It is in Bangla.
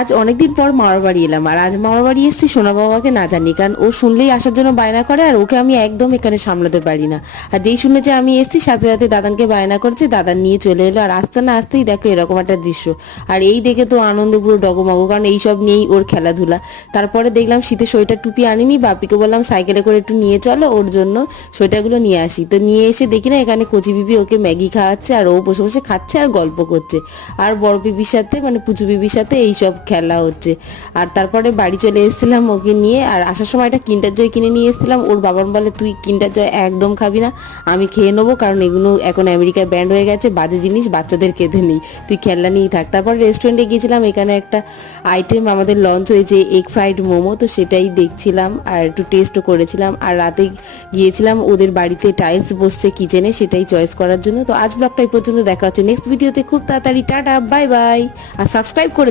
আজ অনেকদিন পর মামার বাড়ি এলাম, আর আজ মামার বাড়ি এসেছি সোনা বাবাকে না জানি, কারণ ও শুনলেই আসার জন্য বায়না করে, আর ওকে আমি একদম এখানে সামলাতে পারি না। আর যেই শুনে যে আমি এসেছি সাথে সাথে দাদানকে বায়না করেছে, দাদান নিয়ে চলে এলো। আর আসতে না আসতেই দেখো এরকম একটা দৃশ্য, আর এই দেখে তো আনন্দে পুরো ডগমগো, কারণ এইসব নিয়েই ওর খেলাধুলা। তারপরে দেখলাম শীতে সোয়েটার টুপি আনিনি, বাপিকে বললাম সাইকেলে করে একটু নিয়ে চলো, ওর জন্য সোয়েটারগুলো নিয়ে আসি। তো নিয়ে এসে দেখি না এখানে কচি বিবি ওকে ম্যাগি খাওয়াচ্ছে, আর ও বসে বসে খাচ্ছে আর গল্প করছে। আর বড় বিবির সাথে মানে পুচু বিবির সাথে এইসব খেলা হচ্ছে। আর তারপরে বাড়ি চলে এসেছিলাম ওকে নিয়ে, আর আসার সময় একটা কিন্ডার জয় কিনে নিয়ে এসেছিলাম। ওর বাবার বলে তুই কিন্ডার জয় একদম খাবি না, আমি খেয়ে নেবো, কারণ এগুলো এখন আমেরিকায় ব্যান্ড হয়ে গেছে, বাজে জিনিস, বাচ্চাদের খেতে নেই, তুই খেলনা নিয়েই থাক। তারপর রেস্টুরেন্টে গিয়েছিলাম, এখানে একটা আইটেম আমাদের লঞ্চ হয়েছে এগ ফ্রাইড মোমো, তো সেটাই দেখছিলাম আর একটু টেস্টও করেছিলাম। আর রাতে গিয়েছিলাম ওদের বাড়িতে, টাইলস বসছে কিচেনে, সেটাই চয়েস করার জন্য। তো আজ ব্লগটা এই পর্যন্ত, দেখা হচ্ছে নেক্সট ভিডিওতে খুব তাড়াতাড়ি। টাটা, বাই বাই, আর সাবস্ক্রাইব করে দিও।